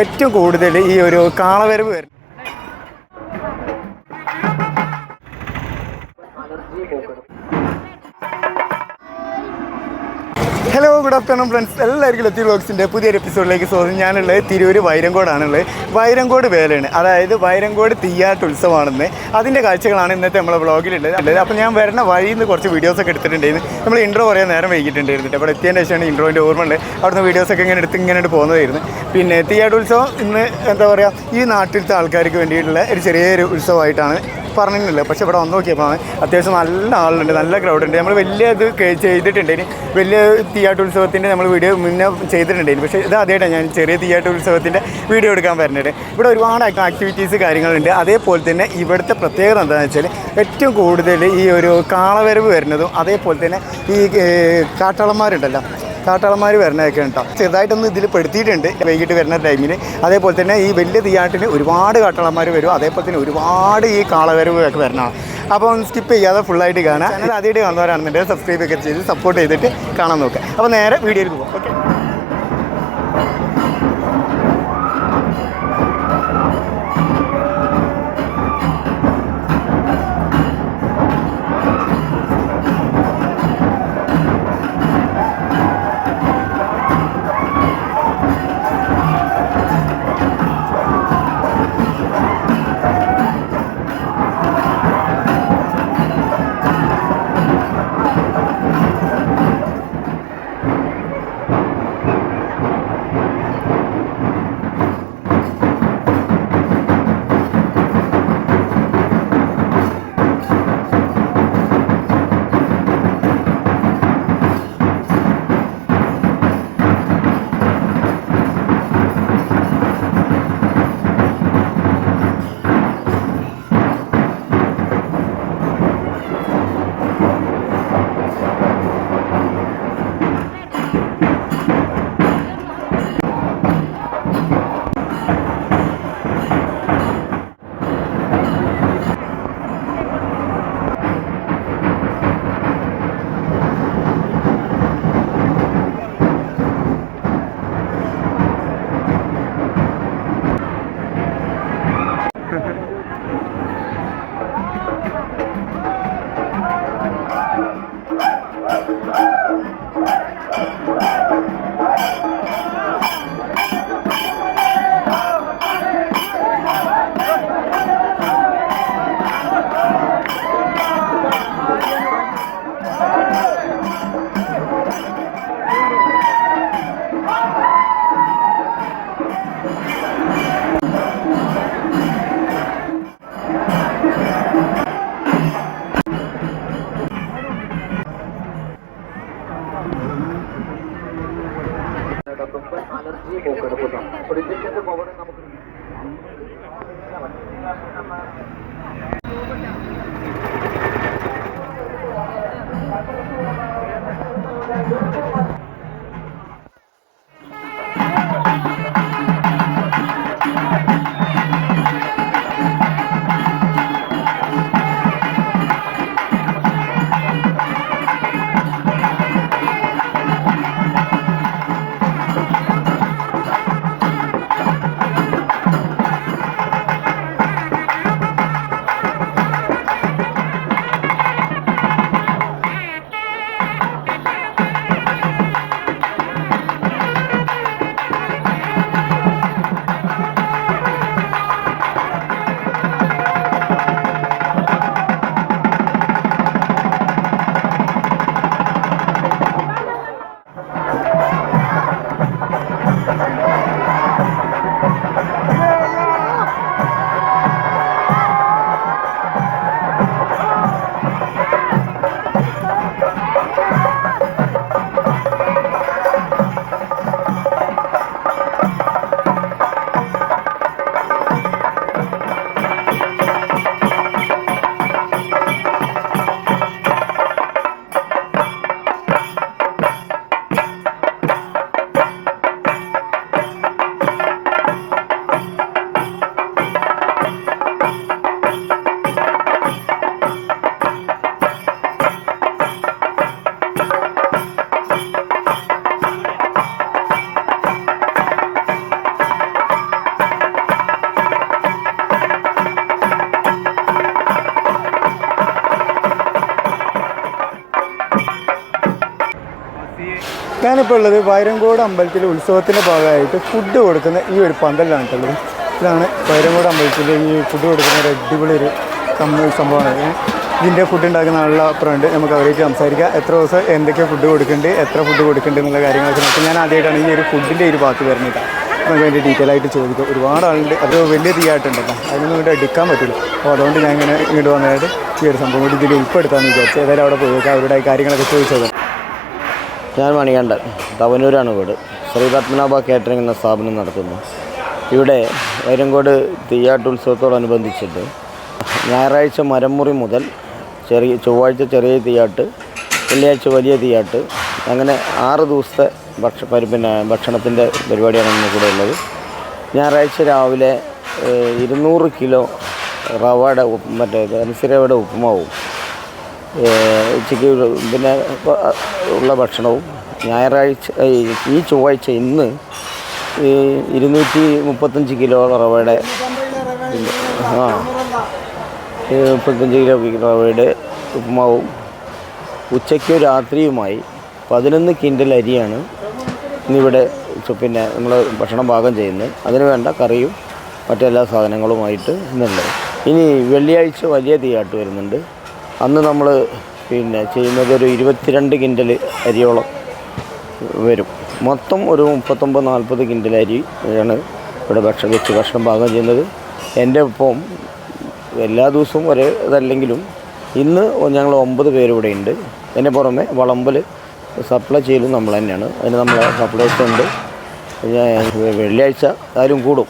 ഏറ്റവും കൂടുതൽ ഈ ഒരു കാളവരവ് വരുന്നത്. Hello, good afternoon friends. എല്ലാവർക്കും ലത്തി വ്ളോഗ്സിൻ്റെ പുതിയൊരു എപ്പിസോഡിലേക്ക് സ്വാഗതം. ഞാനുള്ളത് തിരൂർ വൈരങ്കോടാണുള്ളത്. വൈരങ്കോട് വേലയാണ്, അതായത് വൈരങ്കോട് തീയാട്ട് ഉത്സവമാണെന്ന്. അതിൻ്റെ കാഴ്ചകളാണ് ഇന്നത്തെ നമ്മളെ വ്ളോഗിലുള്ളത്. അപ്പോൾ ഞാൻ വരുന്ന വഴിയിൽ നിന്ന് കുറച്ച് വീഡിയോസൊക്കെ എടുത്തിട്ടുണ്ടായിരുന്നു. നമ്മൾ ഇൻട്രോ പറയാൻ നേരം വൈകിട്ടുണ്ടായിരുന്നിട്ട് അവിടെ എത്തിയതിൻ്റെ ശേഷമാണ് ഇൻട്രോൻ്റെ ഓർമ്മയുള്ളത്. അവിടുന്ന് വീഡിയോസൊക്കെ ഇങ്ങനെ പോകുന്നതായിരുന്നു. പിന്നെ തീയാട്ട് ഉത്സവം ഇന്ന് എന്താ പറയുക, ഈ നാട്ടിലത്തെ ആൾക്കാർക്ക് വേണ്ടിയിട്ടുള്ള ഒരു ചെറിയൊരു ഉത്സവമായിട്ടാണ് പറഞ്ഞിട്ടില്ല. പക്ഷേ ഇവിടെ വന്ന് നോക്കിയപ്പോൾ അത്യാവശ്യം നല്ല ആളുണ്ട്, നല്ല ക്രൗഡുണ്ട്. നമ്മൾ വലിയ ഇത് ചെയ്തിട്ടുണ്ടായിരുന്നു, വലിയ തീയാട്ടുത്സവത്തിൻ്റെ നമ്മൾ വീഡിയോ മുന്നേ ചെയ്തിട്ടുണ്ടായിരുന്നു. പക്ഷേ ഇത് ആദ്യമായിട്ടാണ് ഞാൻ ചെറിയ തീയാട്ടുത്സവത്തിൻ്റെ വീഡിയോ എടുക്കാൻ വരുന്നത്. ഇവിടെ ഒരുപാട് ആക്ടിവിറ്റീസ് കാര്യങ്ങളുണ്ട്. അതേപോലെ തന്നെ ഇവിടുത്തെ പ്രത്യേകത എന്താണെന്ന് വെച്ചാൽ ഏറ്റവും കൂടുതൽ ഈ ഒരു കാളവരവ് വരുന്നതും അതേപോലെ തന്നെ ഈ കാട്ടാളന്മാരുണ്ടല്ലോ, കാട്ടാളന്മാർ വരണതൊക്കെ കേട്ടോ. ചെറുതായിട്ടൊന്നും ഇതിൽ പെടുത്തിയിട്ടുണ്ട് വൈകിട്ട് വരുന്ന ടൈമിൽ. അതേപോലെ തന്നെ ഈ വലിയ തീയാട്ടിന് ഒരുപാട് കാട്ടാളന്മാർ വരും, അതേപോലെ തന്നെ ഒരുപാട് ഈ കാളവരവ് ഒക്കെ വരണതാണ്. അപ്പോൾ സ്കിപ്പ് ചെയ്യാതെ ഫുള്ളായിട്ട് കാണാം. ചാനൽ ആദ്യമായിട്ട് കാണുന്നവരാണെന്നുണ്ടെങ്കിൽ സബ്സ്ക്രൈബ് ഒക്കെ ചെയ്ത് സപ്പോർട്ട് ചെയ്തിട്ട് കാണാൻ നോക്കുക. അപ്പോൾ നേരെ വീഡിയോയിൽ പോകാം. ഓക്കെ. അലർജി പോക്കെടുക്കുന്നു. ഫ്രിഡ്ജിന്റെ പവർ നമുക്ക് ഞാനിപ്പോൾ ഉള്ളത് വൈരങ്കോട് അമ്പലത്തിലെ ഉത്സവത്തിൻ്റെ ഭാഗമായിട്ട് ഫുഡ് കൊടുക്കുന്ന ഈ ഒരു പന്തലിലാണ് ഉള്ളത്. ഇതാണ് വൈരങ്കോട് അമ്പലത്തിലെ ഈ ഫുഡ് കൊടുക്കുന്ന ഒരു അടിപൊളി ഒരു സംഭവമാണ്. ഇതിൻ്റെ ഫുഡ് ഉണ്ടാക്കുന്ന ആളുടെ അപ്പുറമുണ്ട്. നമുക്ക് അവരേക്ക് സംസാരിക്കാം. എത്ര ദിവസം എന്തൊക്കെ ഫുഡ് കൊടുക്കുന്നുണ്ട്, എത്ര ഫുഡ് കൊടുക്കുന്നുണ്ട് എന്നുള്ള കാര്യങ്ങളൊക്കെ നോക്കാം. ഞാൻ ആദ്യമായിട്ടാണ് ഈ ഒരു ഫുഡിൻ്റെ ഒരു ഭാഗത്ത് വരുന്നത്. നമുക്ക് അതിൻ്റെ ഡീറ്റെയിൽ ആയിട്ട് ചോദിക്കും. ഒരുപാട് ആളുണ്ട്. അത് വലിയ തീയായിട്ടുണ്ടല്ലോ, അതിനൊന്നും ഇവിടെ എടുക്കാൻ പറ്റില്ല. അപ്പോൾ അതുകൊണ്ട് ഞാൻ ഇങ്ങനെ ഇങ്ങോട്ട് വന്നതായിട്ട് ഈ ഒരു സംഭവം കൂടി ഇതിൽ ഉൾപ്പെടുത്താമെന്ന് വിചാരിച്ചു. ഏതായാലും അവിടെ പോയേക്കാം, അവരുടെ കാര്യങ്ങളൊക്കെ ചോദിച്ചത്. ഞാൻ മണികണ്ഠൻ, തവനൂരാണ് വീട്. ശ്രീ പത്മനാഭ കാറ്ററിംഗ് എന്ന സ്ഥാപനം നടത്തുന്നു. ഇവിടെ വൈരങ്കോട് തീയാട്ടുത്സവത്തോടനുബന്ധിച്ചിട്ട് ഞായറാഴ്ച മരമുറി മുതൽ ചൊവ്വാഴ്ച ചെറിയ തീയാട്ട്, വെള്ളിയാഴ്ച വലിയ തീയാട്ട്, അങ്ങനെ 6 ദിവസത്തെ ഭക്ഷണത്തിൻ്റെ പരിപാടിയാണ് ഇന്ന് കൂടെ ഉള്ളത്. ഞായറാഴ്ച രാവിലെ 200 കിലോ റവയുടെ അനസിരവയുടെ ഉപ്പുമാവും, ഉച്ചയ്ക്ക് പിന്നെ ഉള്ള ഭക്ഷണവും, ഞായറാഴ്ച ഈ ചൊവ്വാഴ്ച ഇന്ന് 235 കിലോ റവയുടെ 35 കിലോ റവയുടെ ഉപ്പുമാവും, ഉച്ചയ്ക്കും രാത്രിയുമായി 11 കിൻഡൽ അരിയാണ് ഇന്നിവിടെ പിന്നെ നമ്മൾ ഭക്ഷണം പാകം ചെയ്യുന്നത്. അതിന് വേണ്ട കറിയും മറ്റെല്ലാ സാധനങ്ങളുമായിട്ട് ഇന്നുള്ളത്. ഇനി വെള്ളിയാഴ്ച വലിയ തീയാട്ട് വരുന്നുണ്ട്. അന്ന് നമ്മൾ പിന്നെ ചെയ്യുന്നത് ഒരു 22 കിൻഡൽ അരിയോളം വരും. മൊത്തം ഒരു 39-40 കിൻഡൽ അരി ആണ് ഇവിടെ ഭക്ഷണം പാകം ചെയ്യുന്നത്. എൻ്റെ ഒപ്പം എല്ലാ ദിവസവും ഒരേ ഇതല്ലെങ്കിലും ഇന്ന് ഞങ്ങൾ 9 പേര് ഇവിടെ ഉണ്ട്. അതിന് പുറമെ വളമ്പൽ സപ്ലൈ ചെയ്യലും നമ്മൾ തന്നെയാണ്. അതിന് നമ്മളെ സപ്ലൈസ് ഉണ്ട്. വെള്ളിയാഴ്ച ആരും കൂടും.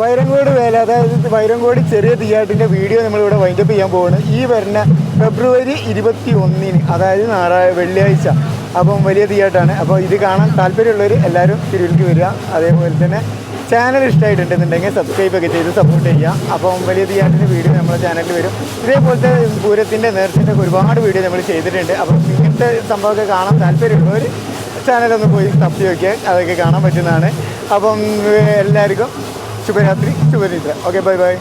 വൈരങ്കോട് വേല, അതായത് വൈരങ്കോട് ചെറിയ തീയാട്ടിൻ്റെ വീഡിയോ നമ്മളിവിടെ വൈൻഡപ്പ് ചെയ്യാൻ പോവാണ്. ഈ വരുന്ന ഫെബ്രുവരി 21-ന്, അതായത് വെള്ളിയാഴ്ച. അപ്പം വലിയ തീയാട്ടാണ്. അപ്പോൾ ഇത് കാണാൻ താല്പര്യമുള്ളവർ എല്ലാവരും തിരുവനന്തപുരത്ത് വരിക. അതേപോലെ തന്നെ ചാനൽ ഇഷ്ടമായിട്ടുണ്ടെന്നുണ്ടെങ്കിൽ സബ്സ്ക്രൈബ് ഒക്കെ ചെയ്ത് സപ്പോർട്ട് ചെയ്യുക. അപ്പം വലിയ തീയാട്ടിൻ്റെ വീഡിയോ നമ്മുടെ ചാനലിൽ വരും. ഇതേപോലത്തെ പൂരത്തിൻ്റെ നേർച്ചൻ്റെ ഒരുപാട് വീഡിയോ നമ്മൾ ചെയ്തിട്ടുണ്ട്. അപ്പം ഇങ്ങനത്തെ സംഭവമൊക്കെ കാണാൻ താല്പര്യമുള്ളവർ ചാനലൊന്ന് പോയി തപ്പി നോക്കിയാൽ അതൊക്കെ കാണാൻ പറ്റുന്നതാണ്. അപ്പം എല്ലാവർക്കും ശുഭരാത്രി, ശുഭനിദ്ര. Okay, bye bye.